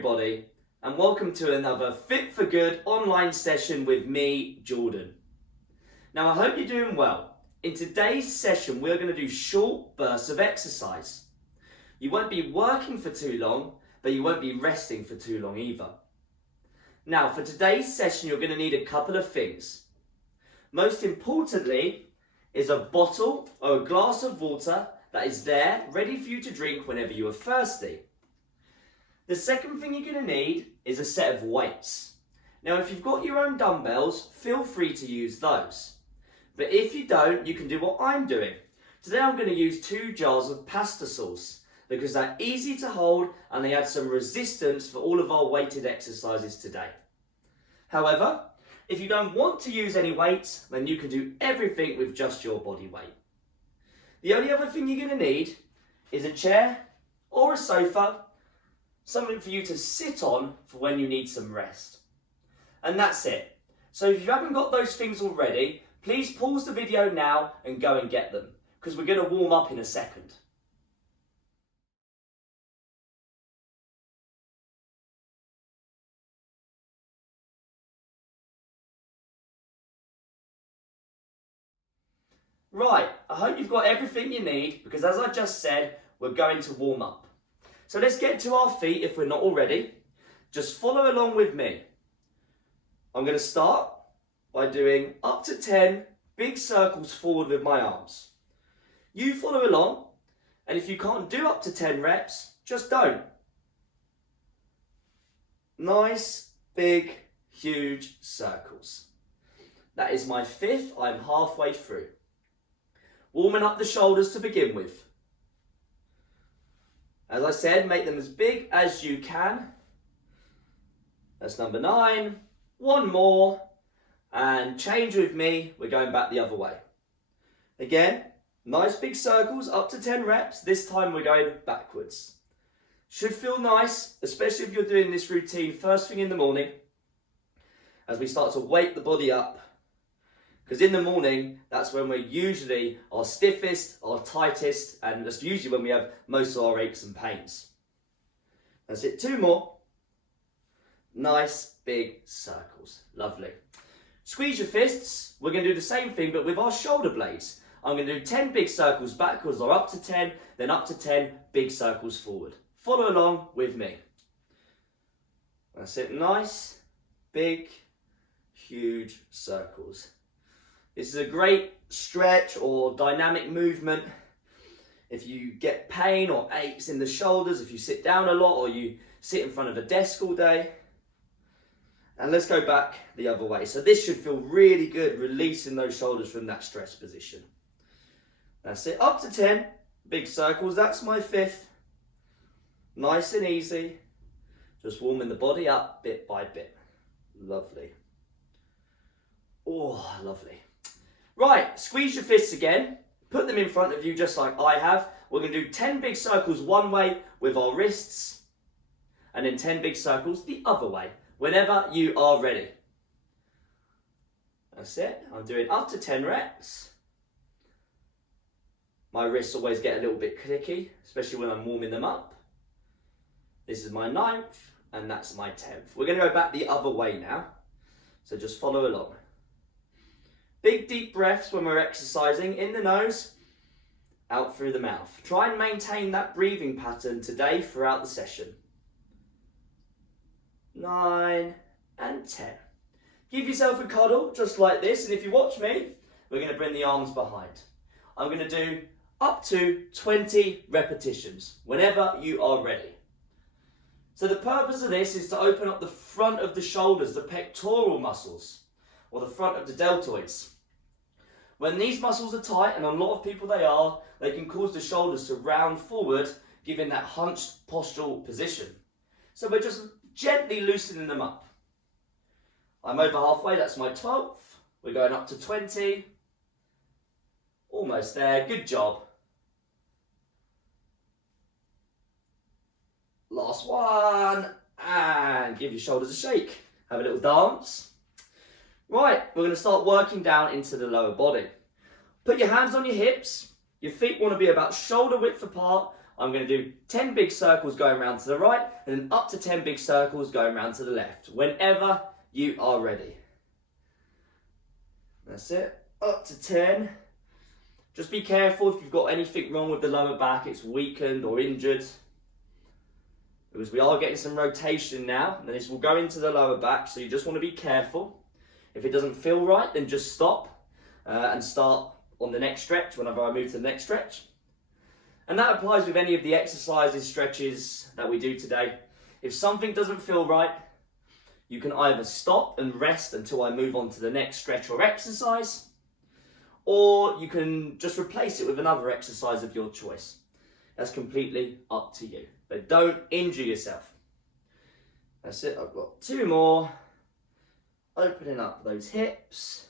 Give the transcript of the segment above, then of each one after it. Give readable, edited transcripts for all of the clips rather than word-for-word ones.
everybody, and welcome to another Fit for Good online session with me, Jordan. Now I hope you're doing well. In today's session we're going to do short bursts of exercise. You won't be working for too long, but you won't be resting for too long either. Now for today's session you're going to need a couple of things. Most importantly is a bottle or a glass of water that is there ready for you to drink whenever you are thirsty. The second thing you're going to need is a set of weights. Now if you've got your own dumbbells, feel free to use those. But if you don't, you can do what I'm doing. Today I'm going to use 2 jars of pasta sauce because they're easy to hold and they add some resistance for all of our weighted exercises today. However, if you don't want to use any weights, then you can do everything with just your body weight. The only other thing you're going to need is a chair or a sofa, something for you to sit on for when you need some rest. And that's it. So if you haven't got those things already, please pause the video now and go and get them, because we're going to warm up in a second. Right, I hope you've got everything you need, because as I just said, we're going to warm up. So let's get to our feet if we're not already. Just follow along with me. I'm going to start by doing up to 10 big circles forward with my arms. You follow along, and if you can't do up to 10 reps, just don't. Nice, big, huge circles. That is my 5th, I'm halfway through. Warming up the shoulders to begin with. As I said, make them as big as you can. That's number 9. One more. And change with me. We're going back the other way. Again, nice big circles up to 10 reps. This time we're going backwards. Should feel nice, especially if you're doing this routine first thing in the morning, as we start to wake the body up. Because in the morning, that's when we're usually our stiffest, our tightest, and that's usually when we have most of our aches and pains. That's it, 2 more. Nice big circles, lovely. Squeeze your fists. We're going to do the same thing, but with our shoulder blades. I'm going to do 10 big circles backwards, or up to 10, then up to 10 big circles forward. Follow along with me. That's it, nice, big, huge circles. This is a great stretch or dynamic movement. If you get pain or aches in the shoulders, if you sit down a lot or you sit in front of a desk all day. And let's go back the other way. So this should feel really good, releasing those shoulders from that stretch position. That's it, up to 10 big circles. That's my 5th. Nice and easy. Just warming the body up bit by bit. Lovely. Oh, lovely. Right, squeeze your fists again. Put them in front of you just like I have. We're going to do 10 big circles one way with our wrists. And then 10 big circles the other way, whenever you are ready. That's it. I'm doing up to 10 reps. My wrists always get a little bit clicky, especially when I'm warming them up. This is my 9th, and that's my 10th. We're going to go back the other way now. So just follow along. Big deep breaths when we're exercising, in the nose, out through the mouth. Try and maintain that breathing pattern today throughout the session. 9 and 10. Give yourself a cuddle just like this, and if you watch me, we're going to bring the arms behind. I'm going to do up to 20 repetitions whenever you are ready. So the purpose of this is to open up the front of the shoulders, the pectoral muscles, or the front of the deltoids. When these muscles are tight, and on a lot of people they can cause the shoulders to round forward, giving that hunched postural position. So we're just gently loosening them up. I'm over halfway, that's my 12th. We're going up to 20. Almost there, good job. Last one, and give your shoulders a shake. Have a little dance. Right, we're going to start working down into the lower body. Put your hands on your hips. Your feet want to be about shoulder width apart. I'm going to do 10 big circles going round to the right, and then up to 10 big circles going round to the left, whenever you are ready. That's it, up to 10. Just be careful if you've got anything wrong with the lower back, it's weakened or injured, because we are getting some rotation now, and this will go into the lower back, so you just want to be careful. If it doesn't feel right, then just stop and start on the next stretch whenever I move to the next stretch. And that applies with any of the exercises, stretches that we do today. If something doesn't feel right, you can either stop and rest until I move on to the next stretch or exercise, or you can just replace it with another exercise of your choice. That's completely up to you. But don't injure yourself. That's it, I've got 2 more. Opening up those hips.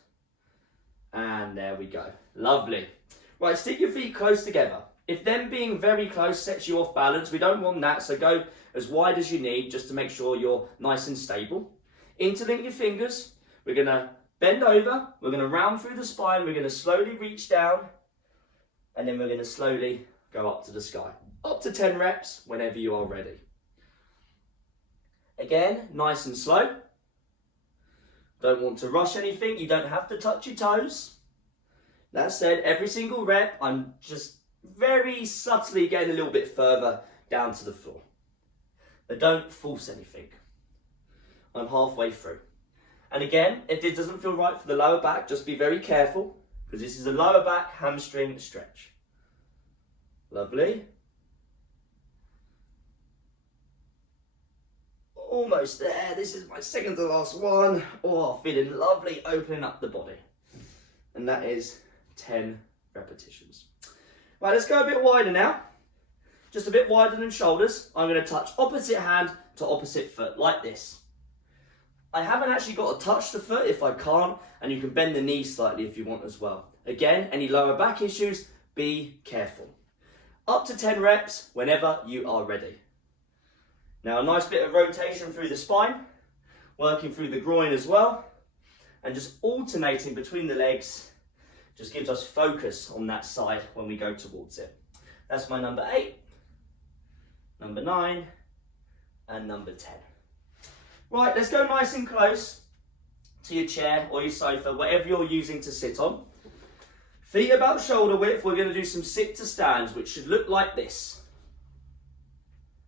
And there we go. Lovely. Right, stick your feet close together. If them being very close sets you off balance, we don't want that, so go as wide as you need just to make sure you're nice and stable. Interlink your fingers. We're going to bend over. We're going to round through the spine. We're going to slowly reach down. And then we're going to slowly go up to the sky. Up to 10 reps whenever you are ready. Again, nice and slow. Don't want to rush anything. You don't have to touch your toes. That said, every single rep, I'm just very subtly getting a little bit further down to the floor. But don't force anything. I'm halfway through. And again, if it doesn't feel right for the lower back, just be very careful, because this is a lower back hamstring stretch. Lovely. Almost there. This is my second to last one. Oh, feeling lovely, opening up the body. And that is 10 repetitions. Right, let's go a bit wider now. Just a bit wider than shoulders. I'm going to touch opposite hand to opposite foot, like this. I haven't actually got to touch the foot if I can't, and you can bend the knee slightly if you want as well. Again, any lower back issues, be careful. Up to 10 reps whenever you are ready. Now a nice bit of rotation through the spine, working through the groin as well, and just alternating between the legs just gives us focus on that side when we go towards it. That's my number 8, number 9, and number 10. Right, let's go nice and close to your chair or your sofa, whatever you're using to sit on. Feet about shoulder width, we're going to do some sit to stands, which should look like this.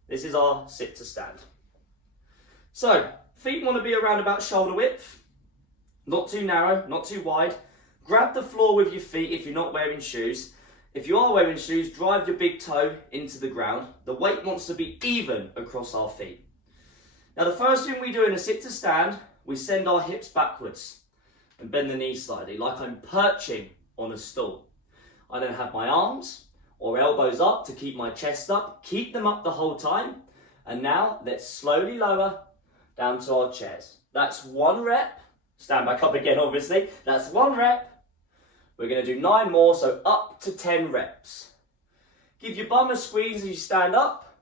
This is our sit to stand. So, feet want to be around about shoulder width, not too narrow, not too wide. Grab the floor with your feet if you're not wearing shoes. If you are wearing shoes, drive your big toe into the ground. The weight wants to be even across our feet. Now the first thing we do in a sit to stand, we send our hips backwards and bend the knees slightly, like I'm perching on a stool. I then have my arms or elbows up to keep my chest up, keep them up the whole time. And now let's slowly lower down to our chairs. That's 1 rep. Stand back up again, obviously. That's 1 rep. We're going to do 9 more, so up to 10 reps. Give your bum a squeeze as you stand up.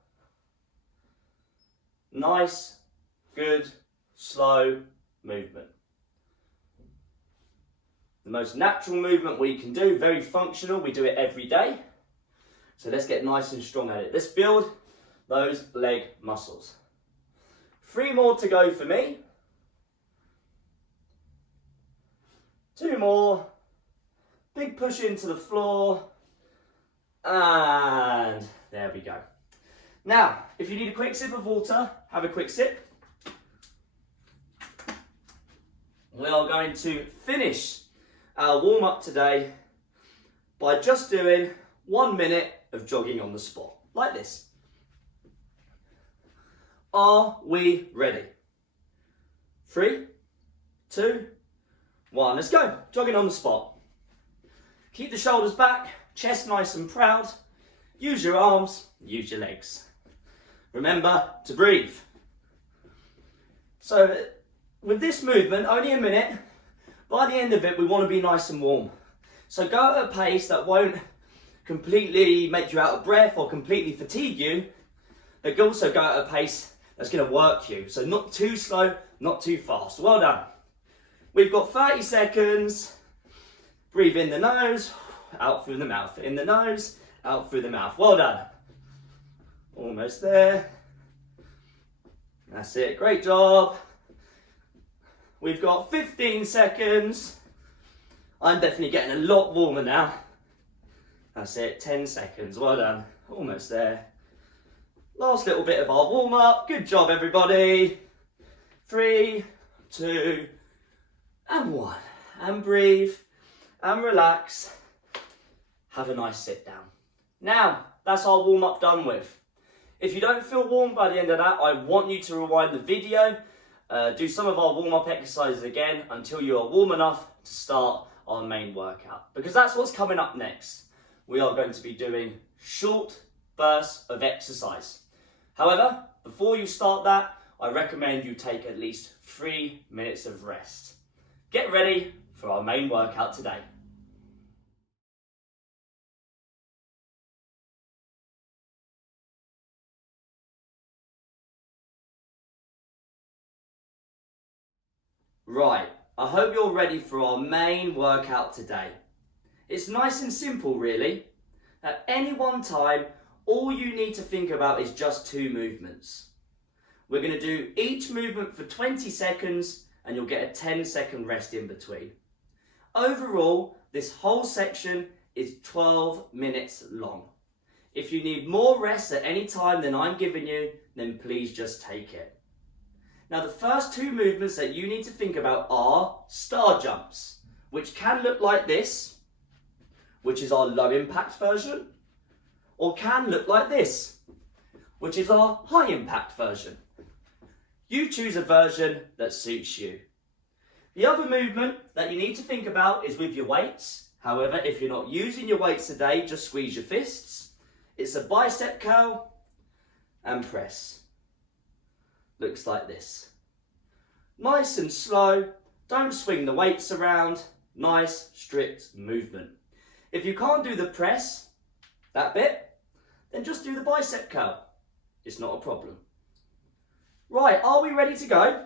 Nice, good, slow movement. The most natural movement we can do, very functional. We do it every day. So let's get nice and strong at it. Let's build those leg muscles. 3 more to go for me. 2 more. Big push into the floor. And there we go. Now, if you need a quick sip of water, have a quick sip. We are going to finish our warm-up today by just doing 1 minute of jogging on the spot, like this. Are we ready? 3, 2, 1, let's go. Jogging on the spot. Keep the shoulders back, chest nice and proud. Use your arms, use your legs. Remember to breathe. So with this movement, only a minute, by the end of it we want to be nice and warm. So go at a pace that won't completely make you out of breath or completely fatigue you, but also go at a pace that's going to work you. So not too slow, not too fast. Well done. We've got 30 seconds. Breathe in the nose, out through the mouth. In the nose, out through the mouth. Well done. Almost there. That's it, great job. We've got 15 seconds. I'm definitely getting a lot warmer now. That's it, 10 seconds, well done. Almost there. Last little bit of our warm up. Good job, everybody. 3, 2, and 1. And breathe, and relax. Have a nice sit down. Now, that's our warm up done with. If you don't feel warm by the end of that, I want you to rewind the video, do some of our warm up exercises again until you are warm enough to start our main workout. Because that's what's coming up next. We are going to be doing short bursts of exercise. However, before you start that, I recommend you take at least 3 minutes of rest. Get ready for our main workout today. Right, I hope you're ready for our main workout today. It's nice and simple really. At any one time, all you need to think about is just 2 movements. We're going to do each movement for 20 seconds and you'll get a 10-second rest in between. Overall, this whole section is 12 minutes long. If you need more rest at any time than I'm giving you, then please just take it. Now the first 2 movements that you need to think about are star jumps, which can look like this, which is our low impact version, or can look like this, which is our high impact version. You choose a version that suits you. The other movement that you need to think about is with your weights. However, if you're not using your weights today, just squeeze your fists. It's a bicep curl and press. Looks like this. Nice and slow, don't swing the weights around, nice strict movement. If you can't do the press, that bit, then just do the bicep curl. It's not a problem. Right, are we ready to go?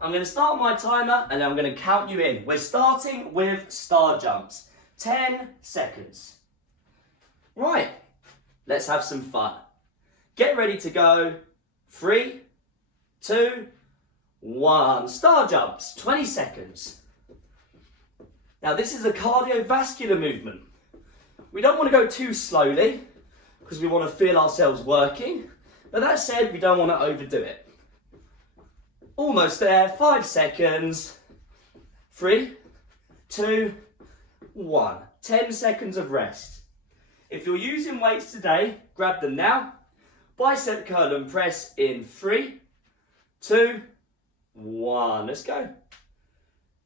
I'm going to start my timer and I'm going to count you in. We're starting with star jumps. 10 seconds. Right, let's have some fun. Get ready to go. 3, 2, 1. Star jumps, 20 seconds. Now this is a cardiovascular movement. We don't want to go too slowly because we want to feel ourselves working. But that said, we don't want to overdo it. Almost there, 5 seconds. 3, 2, 1. 10 seconds of rest. If you're using weights today, grab them now. Bicep curl and press in 3, 2, 1. Let's go.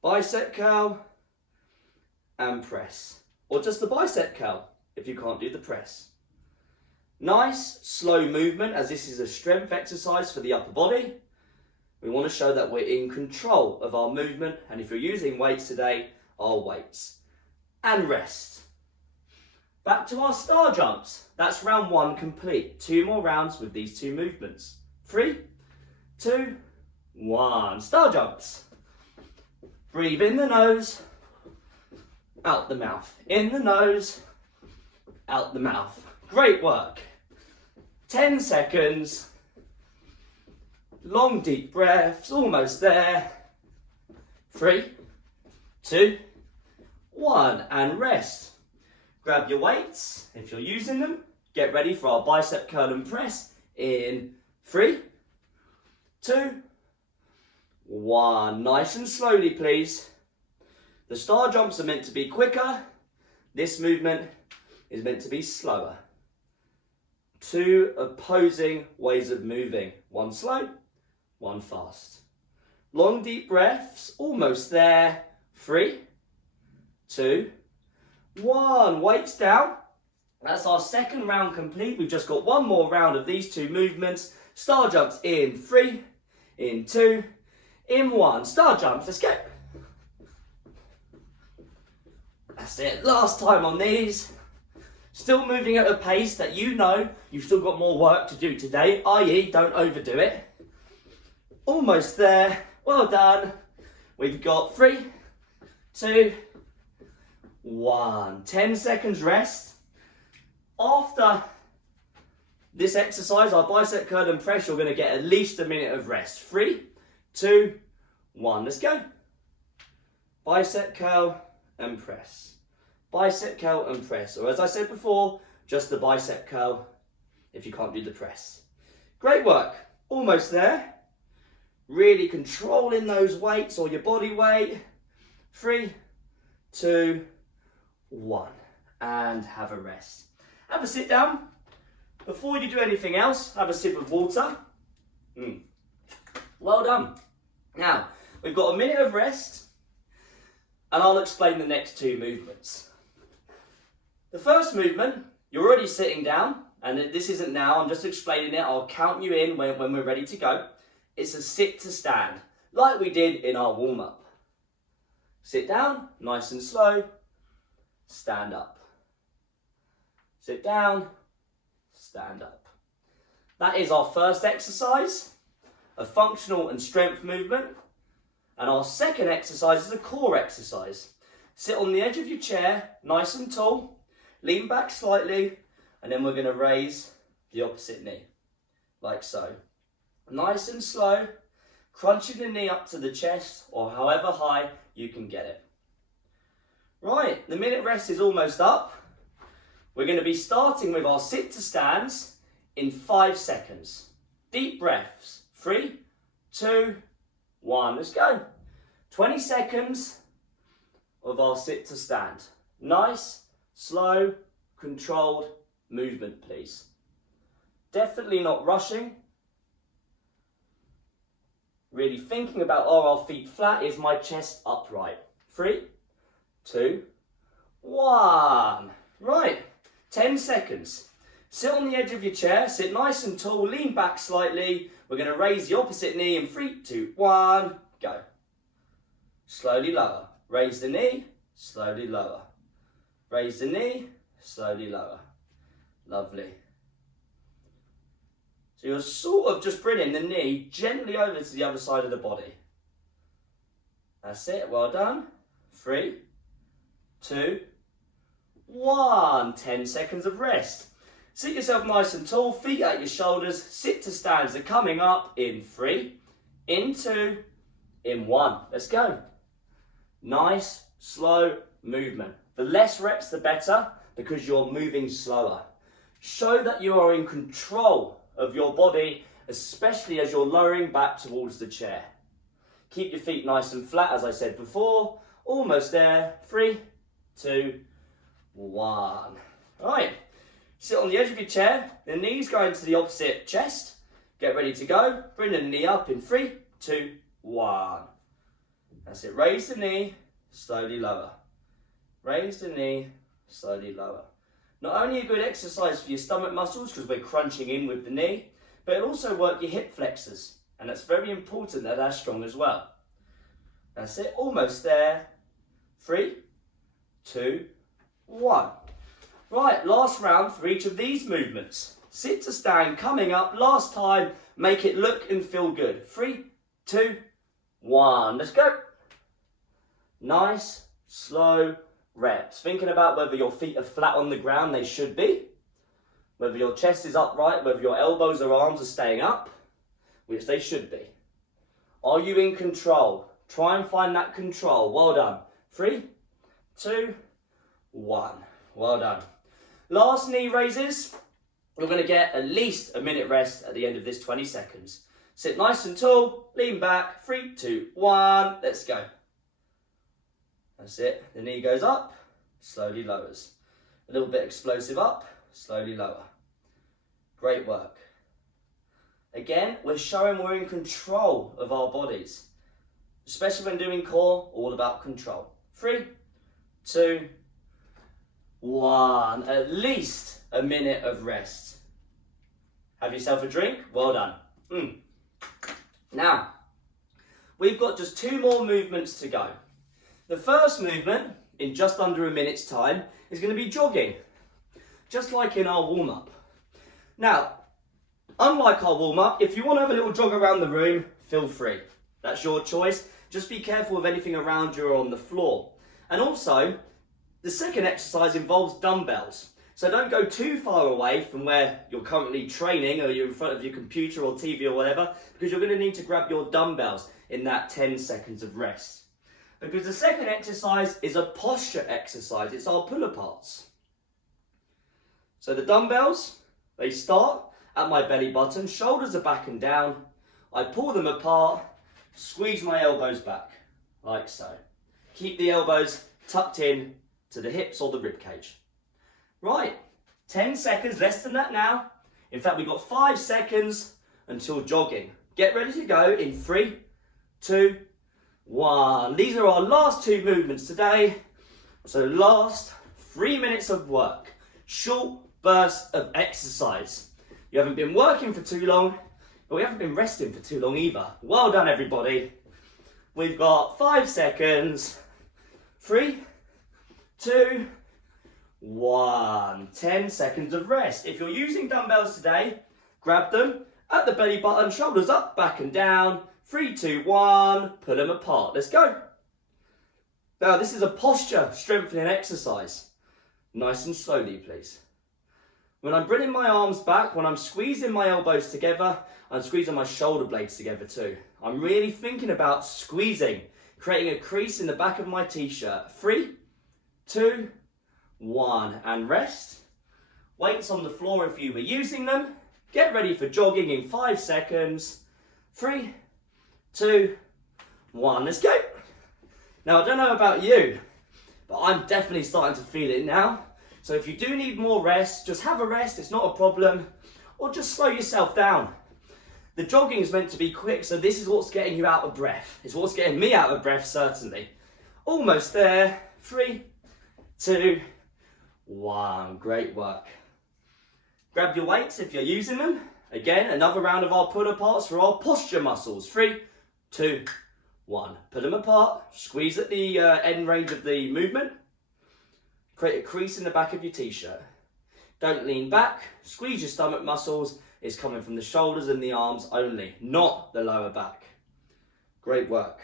Bicep curl and press. Or just the bicep curl if you can't do the press. Nice, slow movement as this is a strength exercise for the upper body. We want to show that we're in control of our movement, and if you're using weights today, our weights. And rest. Back to our star jumps. That's round 1 complete. 2 more rounds with these 2 movements. 3, 2, 1. Star jumps. Breathe in the nose, out the mouth. In the nose, out the mouth. Great work. 10 seconds. Long deep breaths, almost there. 3, 2, 1, and rest. Grab your weights if you're using them. Get ready for our bicep curl and press in 3, 2, 1. Nice and slowly, please. The star jumps are meant to be quicker. This movement is meant to be slower. 2 opposing ways of moving. 1 slow, 1 fast. Long deep breaths, almost there. 3, 2, 1. Weights down. That's our second round complete. We've just got 1 more round of these 2 movements. Star jumps in 3, in 2, in 1. Star jumps, let's go. That's it, last time on these. Still moving at a pace that you know you've still got more work to do today, i.e. don't overdo it. Almost there, well done. We've got 3, 2, 1. 10 seconds rest. After This exercise, our bicep curl and press, you're going to get at least a minute of rest. 3, 2, 1. Let's go. Bicep curl and press. Bicep curl and press. Or as I said before, just the bicep curl if you can't do the press. Great work. Almost there. Really controlling those weights or your body weight. 3, 2, 1. And have a rest. Have a sit down. Before you do anything else, have a sip of water. Well done. Now, we've got a minute of rest, and I'll explain the next 2 movements. The first movement, you're already sitting down, and this isn't now, I'm just explaining it. I'll count you in when we're ready to go. It's a sit to stand, like we did in our warm-up. Sit down, nice and slow, stand up. Sit down, stand up. That is our first exercise, a functional and strength movement. And our second exercise is a core exercise. Sit on the edge of your chair, nice and tall, lean back slightly, and then we're going to raise the opposite knee, like so. Nice and slow, crunching the knee up to the chest or however high you can get it. Right, the minute rest is almost up. We're going to be starting with our sit to stands in 5 seconds. Deep breaths. 3, 2, 1. Let's go. 20 seconds of our sit to stand. Nice, slow, controlled movement, please. Definitely not rushing. Really thinking about, are our feet flat? Is my chest upright? 3, 2, 1. Right. 10 seconds. Sit on the edge of your chair, sit nice and tall, lean back slightly. We're going to raise the opposite knee in 3, 2, 1, go. Slowly lower. Raise the knee, slowly lower. Raise the knee, slowly lower. Lovely. So you're sort of just bringing the knee gently over to the other side of the body. That's it, well done. 3, 2, 1. 10 seconds of rest. Sit yourself nice and tall, feet at your shoulders. Sit to stands are coming up in 3, in 2, in 1. Let's go. Nice, slow movement. The less reps, the better, because you're moving slower. Show that you are in control of your body, especially as you're lowering back towards the chair. Keep your feet nice and flat, as I said before. Almost there. 3, 2, 1. Right. Sit on the edge of your chair. The knees going to the opposite chest. Get ready to go. Bring the knee up in 3, 2, 1. That's it. Raise the knee, slowly lower. Raise the knee, slowly lower. Not only a good exercise for your stomach muscles because we're crunching in with the knee, but it'll also work your hip flexors. And that's very important that they're strong as well. That's it. Almost there. 3, 2, 1. Right, last round for each of these movements. Sit to stand coming up. Last time, make it look and feel good. 3, 2, 1. Let's go. Nice, slow reps. Thinking about whether your feet are flat on the ground, they should be. Whether your chest is upright, whether your elbows or arms are staying up, which they should be. Are you in control? Try and find that control. Well done. 3, 2, 1. Well done. Last knee raises. You're going to get at least a minute rest at the end of this 20 seconds. Sit nice and tall, lean back, 3, 2, 1, let's go. That's it, the knee goes up, slowly lowers. A little bit explosive up, slowly lower. Great work. Again, we're showing we're in control of our bodies. Especially when doing core, all about control. 3, 2, 1. At least a minute of rest. Have yourself a drink, well done. Now, we've got just 2 more movements to go. The first movement, in just under a minute's time, is going to be jogging. Just like in our warm-up. Now, unlike our warm-up, if you want to have a little jog around the room, feel free. That's your choice. Just be careful of anything around you or on the floor. And also, the second exercise involves dumbbells. So don't go too far away from where you're currently training or you're in front of your computer or TV or whatever, because you're going to need to grab your dumbbells in that 10 seconds of rest. Because the second exercise is a posture exercise. It's our pull-aparts. So the dumbbells, they start at my belly button, shoulders are back and down. I pull them apart, squeeze my elbows back, like so. Keep the elbows tucked in to the hips or the rib cage. Right, 10 seconds, less than that now. In fact, we've got 5 seconds until jogging. Get ready to go in 3, 2, 1. These are our last 2 movements today. So last 3 minutes of work. Short bursts of exercise. You haven't been working for too long, but we haven't been resting for too long either. Well done, everybody. We've got 5 seconds. 3, 2, 1. 10 seconds of rest. If you're using dumbbells today, grab them at the belly button, shoulders up, back and down. 3, 2, 1. Pull them apart. Let's go. Now, this is a posture strengthening exercise. Nice and slowly, please. When I'm bringing my arms back, when I'm squeezing my elbows together, I'm squeezing my shoulder blades together too. I'm really thinking about squeezing, creating a crease in the back of my t-shirt. 3, 2, 1, and rest. Weights on the floor if you were using them. Get ready for jogging in 5 seconds. 3, 2, 1, let's go. Now, I don't know about you, but I'm definitely starting to feel it now. So if you do need more rest, just have a rest, it's not a problem, or just slow yourself down. The jogging is meant to be quick, so this is what's getting you out of breath. It's what's getting me out of breath, certainly. Almost there. 3, 2, 1. Great work. Grab your weights if you're using them. Again, another round of our pull-aparts for our posture muscles. 3, 2, 1. Pull them apart. Squeeze at the end range of the movement. Create a crease in the back of your t-shirt. Don't lean back. Squeeze your stomach muscles. It's coming from the shoulders and the arms only, not the lower back. Great work.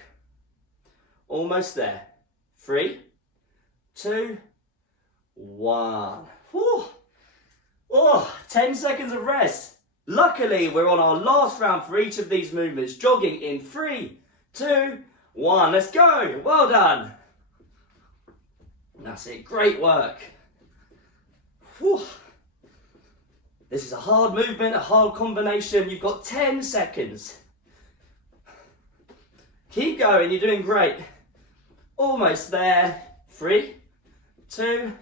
Almost there. 3, 2, 1. Whew. Oh, 10 seconds of rest. Luckily, we're on our last round for each of these movements. Jogging in 3, 2, 1. Let's go. Well done. That's it. Great work. Whew. This is a hard movement, a hard combination. You've got 10 seconds. Keep going. You're doing great. Almost there. 3, 2,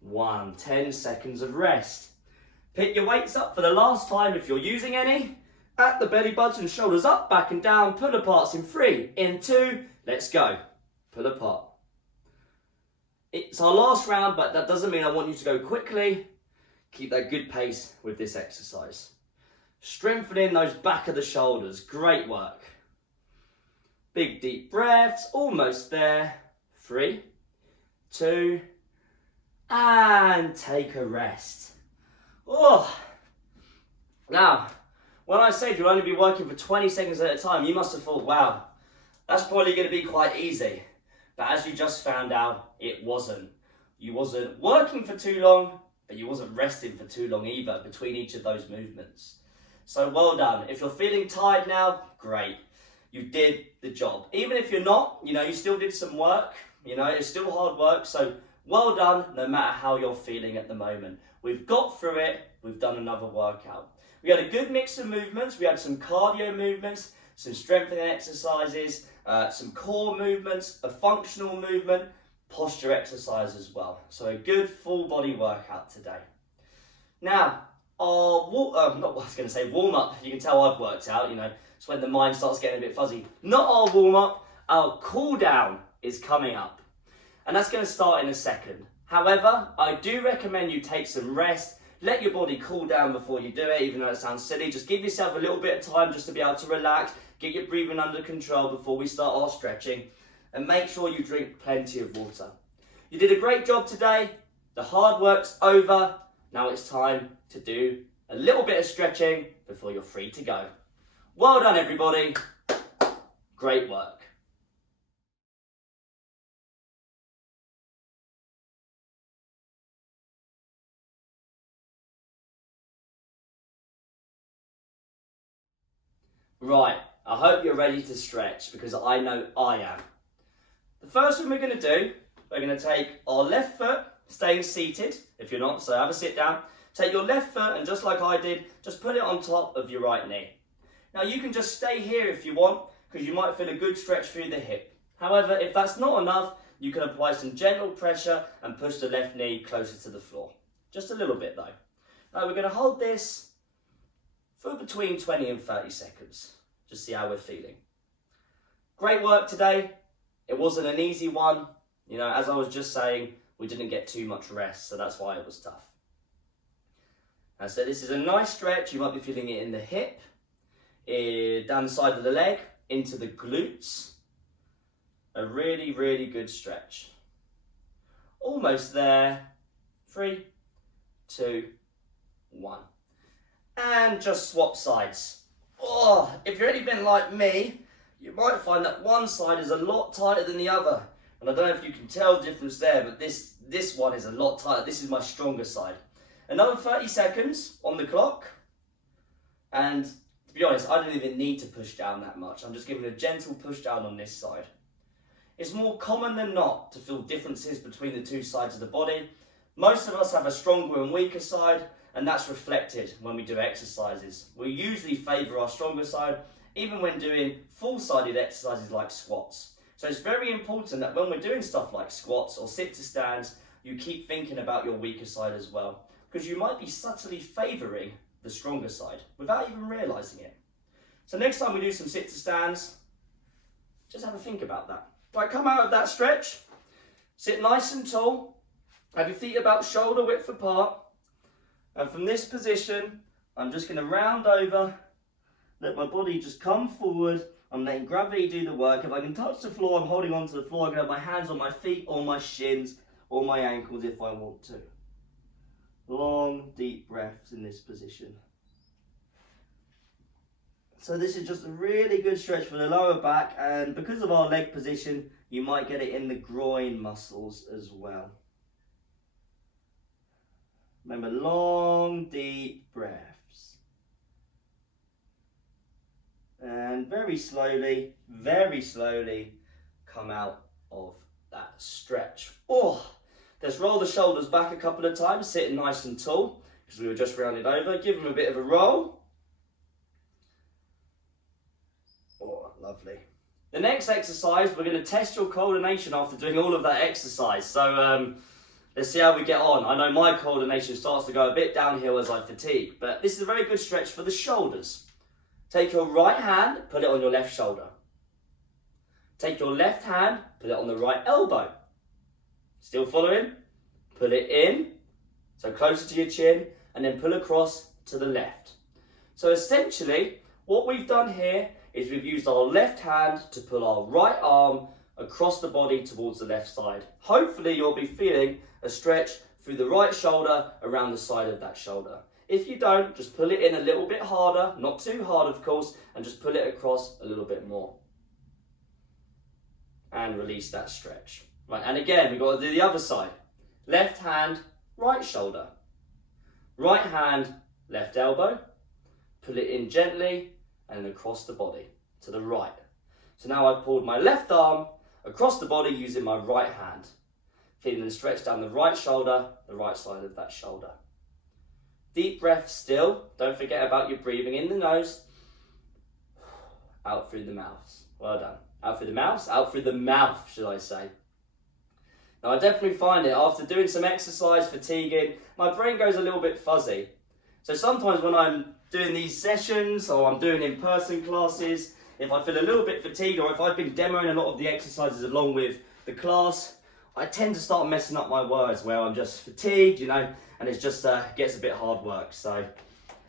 1. 10 seconds of rest. Pick your weights up for the last time if you're using any. At the belly button, shoulders up, back and down. Pull aparts in 3, in 2. Let's go. Pull apart. It's our last round, but that doesn't mean I want you to go quickly. Keep that good pace with this exercise. Strengthening those back of the shoulders. Great work. Big deep breaths. Almost there. 3, 2, and take a rest. Oh. Now, when I said you'll only be working for 20 seconds at a time, you must have thought, wow, that's probably going to be quite easy. But as you just found out, it wasn't. You wasn't working for too long, but you wasn't resting for too long either between each of those movements. So well done. If you're feeling tired now, great. You did the job. Even if you're not, you still did some work. It's still hard work. So well done, no matter how you're feeling at the moment. We've got through it. We've done another workout. We had a good mix of movements. We had some cardio movements, some strengthening exercises, some core movements, a functional movement, posture exercise as well. So a good full body workout today. Now, our warm up. You can tell I've worked out, it's when the mind starts getting a bit fuzzy. Not our warm up, our cool down is coming up. And that's going to start in a second. However, I do recommend you take some rest. Let your body cool down before you do it, even though it sounds silly. Just give yourself a little bit of time just to be able to relax, get your breathing under control before we start our stretching, and make sure you drink plenty of water. You did a great job today. The hard work's over. Now it's time to do a little bit of stretching before you're free to go. Well done, everybody. Great work. Right, I hope you're ready to stretch because I know I am. The first thing we're going to do, we're going to take our left foot, staying seated, if you're not, so have a sit down. Take your left foot and just like I did, just put it on top of your right knee. Now you can just stay here if you want because you might feel a good stretch through the hip. However, if that's not enough, you can apply some gentle pressure and push the left knee closer to the floor. Just a little bit though. Now we're going to hold this for between 20 and 30 seconds. Just see how we're feeling. Great work today. It wasn't an easy one. You know, as I was just saying, we didn't get too much rest, so that's why it was tough. Now, so this is a nice stretch. You might be feeling it in the hip, down the side of the leg, into the glutes. A really, really good stretch. Almost there. 3, 2, 1. And just swap sides. Oh, if you're anything like me, you might find that one side is a lot tighter than the other. And I don't know if you can tell the difference there, but this one is a lot tighter. This is my stronger side. Another 30 seconds on the clock. And to be honest, I don't even need to push down that much. I'm just giving a gentle push down on this side. It's more common than not to feel differences between the two sides of the body. Most of us have a stronger and weaker side, and that's reflected when we do exercises. We usually favour our stronger side, even when doing full-sided exercises like squats. So it's very important that when we're doing stuff like squats or sit to stands, you keep thinking about your weaker side as well, because you might be subtly favouring the stronger side without even realising it. So next time we do some sit to stands, just have a think about that. Right, come out of that stretch, sit nice and tall, have your feet about shoulder width apart, and from this position, I'm just going to round over, let my body just come forward. I'm letting gravity do the work. If I can touch the floor, I'm holding onto the floor. I can have my hands on my feet or my shins or my ankles if I want to. Long, deep breaths in this position. So this is just a really good stretch for the lower back, and because of our leg position, you might get it in the groin muscles as well. Remember, long, deep breaths. And very slowly come out of that stretch. Oh, let's roll the shoulders back a couple of times, sitting nice and tall, because we were just rounded over. Give them a bit of a roll. Oh, lovely. The next exercise, we're going to test your coordination after doing all of that exercise. So let's see how we get on. I know my coordination starts to go a bit downhill as I fatigue, but this is a very good stretch for the shoulders. Take your right hand, put it on your left shoulder. Take your left hand, put it on the right elbow. Still following? Pull it in, so closer to your chin, and then pull across to the left. So essentially, what we've done here is we've used our left hand to pull our right arm across the body towards the left side. Hopefully you'll be feeling a stretch through the right shoulder around the side of that shoulder. If you don't, just pull it in a little bit harder, not too hard of course, and just pull it across a little bit more. And release that stretch. Right, and again, we've got to do the other side. Left hand, right shoulder. Right hand, left elbow. Pull it in gently and then across the body to the right. So now I've pulled my left arm across the body using my right hand. Feeling the stretch down the right shoulder, the right side of that shoulder. Deep breath still. Don't forget about your breathing in the nose. Out through the mouth. Well done. Out through the mouth, out through the mouth, should I say. Now I definitely find it, after doing some exercise, fatiguing, my brain goes a little bit fuzzy. So sometimes when I'm doing these sessions or I'm doing in-person classes, if I feel a little bit fatigued or if I've been demoing a lot of the exercises along with the class, I tend to start messing up my words where I'm just fatigued, you know, and it just gets a bit hard work. So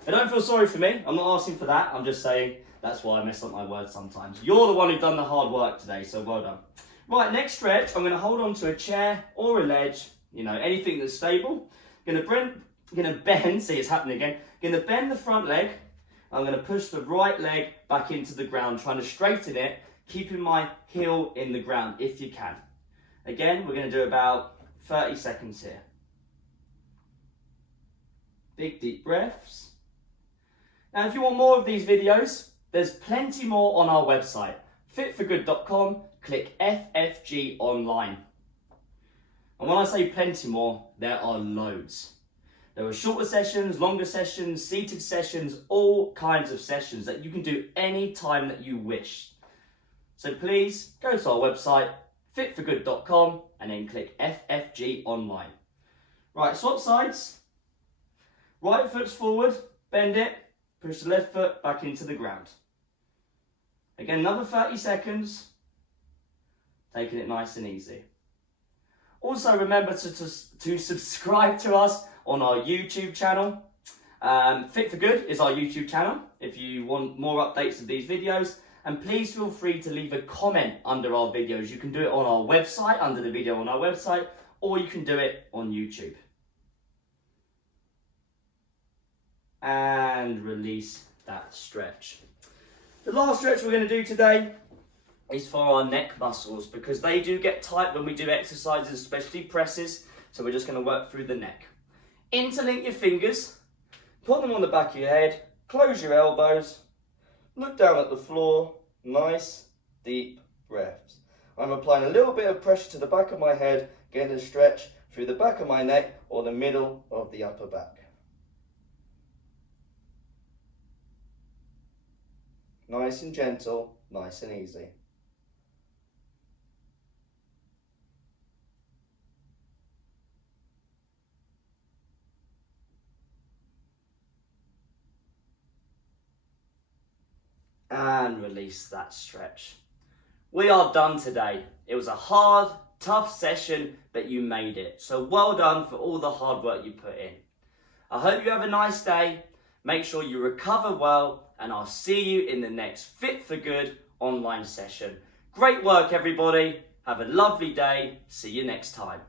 I don't feel sorry for me. I'm not asking for that. I'm just saying that's why I mess up my words sometimes. You're the one who's done the hard work today, so well done. Right, next stretch, I'm going to hold on to a chair or a ledge, you know, anything that's stable. Going to bend, see it's happening again. Going to bend the front leg. I'm going to push the right leg back into the ground, trying to straighten it, keeping my heel in the ground if you can. Again, we're going to do about 30 seconds here. Big deep breaths. Now if you want more of these videos, there's plenty more on our website, fitforgood.com, click FFG online. And when I say plenty more, there are loads. There are shorter sessions, longer sessions, seated sessions, all kinds of sessions that you can do any time that you wish. So please go to our website, fitforgood.com, and then click FFG online. Right, swap sides. Right foot's forward, bend it, push the left foot back into the ground. Again, another 30 seconds, taking it nice and easy. Also remember to subscribe to us on our YouTube channel. Fit for Good is our YouTube channel if you want more updates of these videos. And please feel free to leave a comment under our videos. You can do it on our website, under the video on our website, or you can do it on YouTube. And release that stretch. The last stretch we're going to do today is for our neck muscles, because they do get tight when we do exercises, especially presses. So we're just going to work through the neck. Interlink your fingers, put them on the back of your head, close your elbows, look down at the floor, nice deep breaths. I'm applying a little bit of pressure to the back of my head, getting a stretch through the back of my neck or the middle of the upper back. Nice and gentle, nice and easy. And release that stretch. We are done today. It was a hard, tough session, but you made it. So well done for all the hard work you put in. I hope you have a nice day. Make sure you recover well, and I'll see you in the next Fit for Good online session. Great work, everybody. Have a lovely day. See you next time.